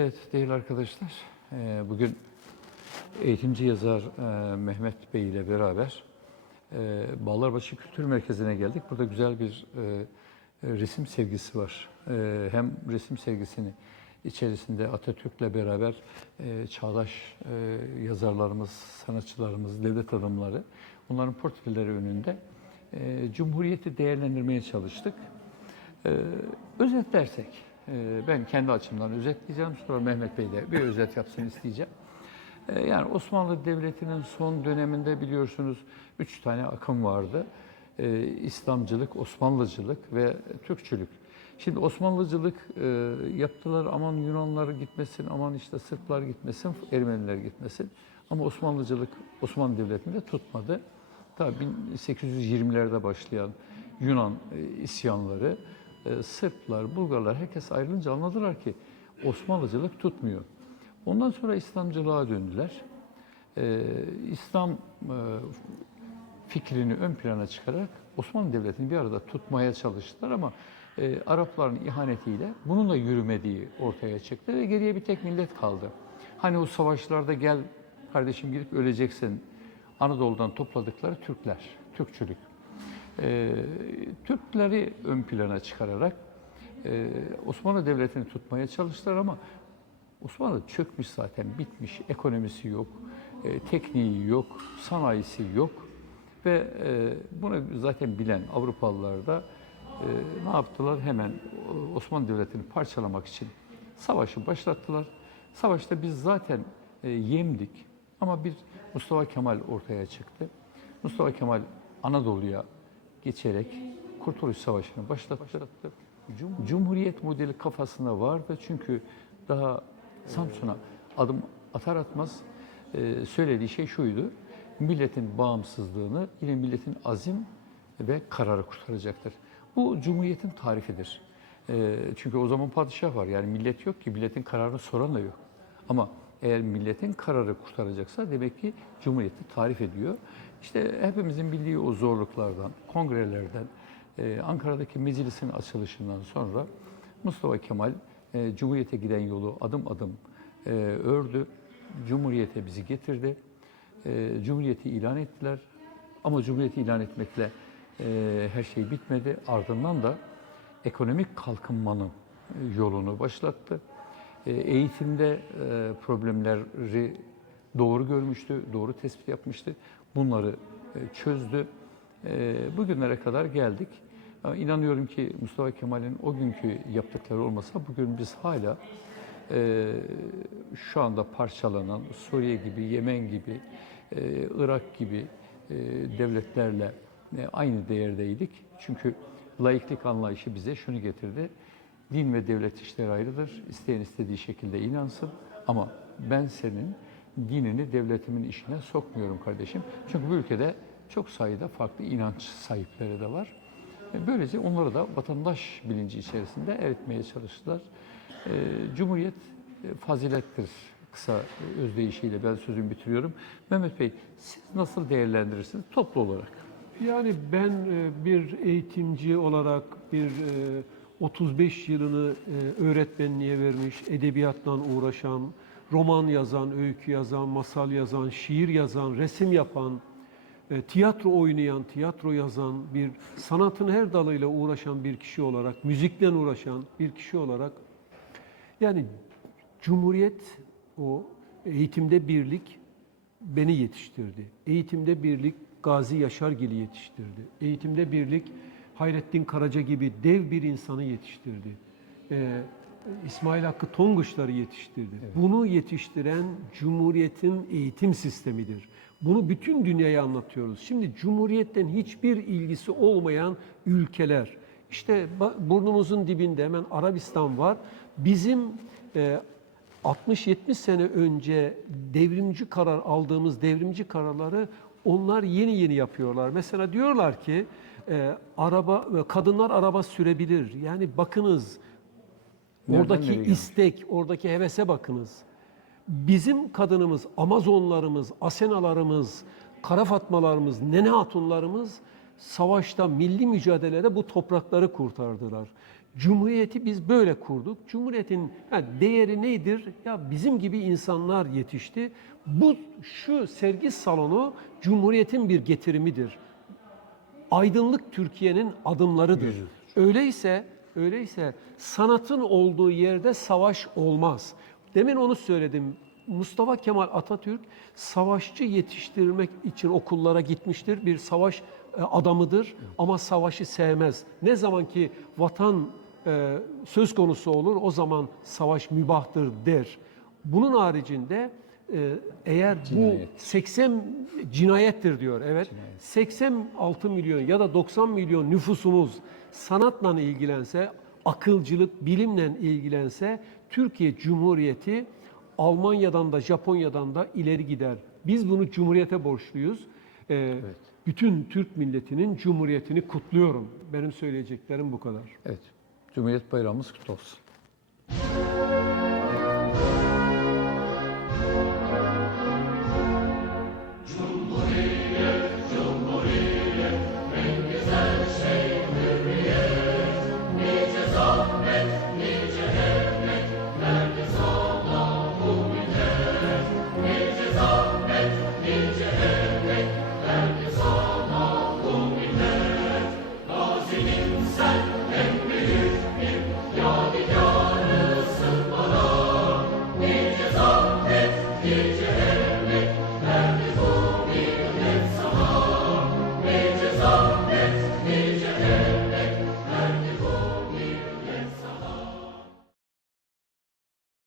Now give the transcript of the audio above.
Evet değerli arkadaşlar, eee, bugün eğitimci yazar eee, Mehmet Bey ile beraber eee, Bağlarbaşı Kültür Merkezi'ne geldik. Burada güzel bir resim sergisi var. Hem resim sergisini içerisinde Atatürk'le beraber çağdaş yazarlarımız, sanatçılarımız, devlet adamları, onların portreleri önünde Cumhuriyeti değerlendirmeye çalıştık. Özetlersek, e, ben kendi açımdan özetleyeceğim, sonra Mehmet Bey de bir özet yapsın isteyeceğim. Ee, yani Osmanlı Devleti'nin son döneminde biliyorsunuz üç tane akım vardı. Ee, İslamcılık, Osmanlıcılık ve Türkçülük. Şimdi Osmanlıcılık e, yaptılar aman Yunanlar gitmesin, aman işte Sırplar gitmesin, Ermeniler gitmesin. Ama Osmanlıcılık Osmanlı Devleti'nde tutmadı. Ta 1820'lerde başlayan Yunan e, isyanları, e, Sırplar, Bulgarlar herkes ayrılınca anladılar ki Osmanlıcılık tutmuyor. Ondan sonra İslamcılığa döndüler. E, İslam e, fikrini ön plana çıkararak Osmanlı Devleti'ni bir arada tutmaya çalıştılar ama e, Arapların ihanetiyle bunun da yürümediği ortaya çıktı ve geriye bir tek millet kaldı. Hani o savaşlarda gel kardeşim gidip öleceksin Anadolu'dan topladıkları Türkler, Türkçülük. E, Türkleri ön plana çıkararak e, Osmanlı Devleti'ni tutmaya çalıştılar ama Osmanlı çökmüş zaten, bitmiş. Ekonomisi yok, e, tekniği yok, sanayisi yok. Ve e, bunu zaten bilen Avrupalılar da e, ne yaptılar? Hemen Osmanlı Devleti'ni parçalamak için savaşı başlattılar. Savaşta biz zaten e, yemdik ama bir Mustafa Kemal ortaya çıktı. Mustafa Kemal Anadolu'ya geçerek Kurtuluş Savaşı'nı başlattı. Cum- Cumhuriyet modeli kafasında vardı çünkü daha Samsun'a adım atar atmaz e, söylediği şey şuydu. Milletin bağımsızlığını yine milletin azim ve kararı kurtaracaktır. Bu Cumhuriyet'in tarifidir. E, çünkü o zaman padişah var. Yani millet yok ki milletin kararını soran da yok. Ama eğer milletin kararı kurtaracaksa demek ki Cumhuriyeti tarif ediyor. İşte hepimizin bildiği o zorluklardan, kongrelerden, e, Ankara'daki meclisin açılışından sonra Mustafa Kemal e, Cumhuriyete giden yolu adım adım e, ördü. Cumhuriyete bizi getirdi. Cumhuriyeti ilan ettiler. Ama Cumhuriyeti ilan etmekle her şey bitmedi. Ardından da ekonomik kalkınmanın yolunu başlattı. E, eğitimde e, problemleri doğru görmüştü, doğru tespit yapmıştı. Bunları e, çözdü. Bugünlere kadar geldik. İnanıyorum ki Mustafa Kemal'in o günkü yaptıkları olmasa bugün biz hala şu anda parçalanan Suriye gibi, Yemen gibi, Irak gibi devletlerle aynı değerdeydik. Çünkü laiklik anlayışı bize şunu getirdi. Din ve devlet işleri ayrıdır. İsteyen istediği şekilde inansın. Ama ben senin dinini devletimin işine sokmuyorum kardeşim. Çünkü bu ülkede çok sayıda farklı inanç sahipleri de var. E, Böylece onları da vatandaş bilinci içerisinde eritmeye çalıştılar. E, Cumhuriyet e, fazilettir kısa özdeyişiyle ben sözümü bitiriyorum. Mehmet Bey siz nasıl değerlendirirsiniz toplu olarak? Yani ben bir eğitimci olarak bir 35 yılını e, öğretmenliğe vermiş, edebiyatla uğraşan, roman yazan, öykü yazan, masal yazan, şiir yazan, resim yapan, e, tiyatro oynayan, tiyatro yazan bir sanatın her dalıyla uğraşan bir kişi olarak, müzikle uğraşan bir kişi olarak yani Cumhuriyet o eğitimde birlik beni yetiştirdi. Eğitimde birlik Gazi Yaşargil'i yetiştirdi. Eğitimde birlik Hayrettin Karaca gibi dev bir insanı yetiştirdi. Ee, İsmail Hakkı Tonguçları yetiştirdi. Bunu yetiştiren Cumhuriyet'in eğitim sistemidir. Bunu bütün dünyaya anlatıyoruz. Şimdi Cumhuriyet'ten hiçbir ilgisi olmayan ülkeler, işte burnumuzun dibinde hemen Arabistan var. Bizim e, 60-70 sene önce devrimci karar aldığımız devrimci kararları onlar yeni yeni yapıyorlar. Mesela diyorlar ki e, araba kadınlar araba sürebilir. Yani bakınız Nereden oradaki istek, oradaki hevese bakınız. Bizim kadınımız, Amazonlarımız, Asenalarımız, Kara Fatmalarımız, Nene Hatunlarımız savaşta, milli mücadelede bu toprakları kurtardılar. Cumhuriyeti biz böyle kurduk. Cumhuriyetin ha, değeri nedir? Ya bizim gibi insanlar yetişti. Bu şu sergi salonu Cumhuriyetin bir getirimidir. Aydınlık Türkiye'nin adımlarıdır. Öyleyse öyleyse sanatın olduğu yerde savaş olmaz. Demin onu söyledim. Mustafa Kemal Atatürk savaşçı yetiştirmek için okullara gitmiştir. Bir savaş e, adamıdır ama savaşı sevmez. Ne zaman ki vatan e, söz konusu olur o zaman savaş mübahtır der. Bunun haricinde e, eğer bu Cinayet. 80 cinayettir diyor. Evet. 86 milyon ya da 90 milyon nüfusumuz sanatla ilgilense, akılcılık, bilimle ilgilense Türkiye Cumhuriyeti Almanya'dan da Japonya'dan da ileri gider. Biz bunu Cumhuriyete borçluyuz. Ee, Bütün Türk milletinin Cumhuriyetini kutluyorum. Benim söyleyeceklerim bu kadar. Evet. Cumhuriyet Bayramımız kutlu olsun.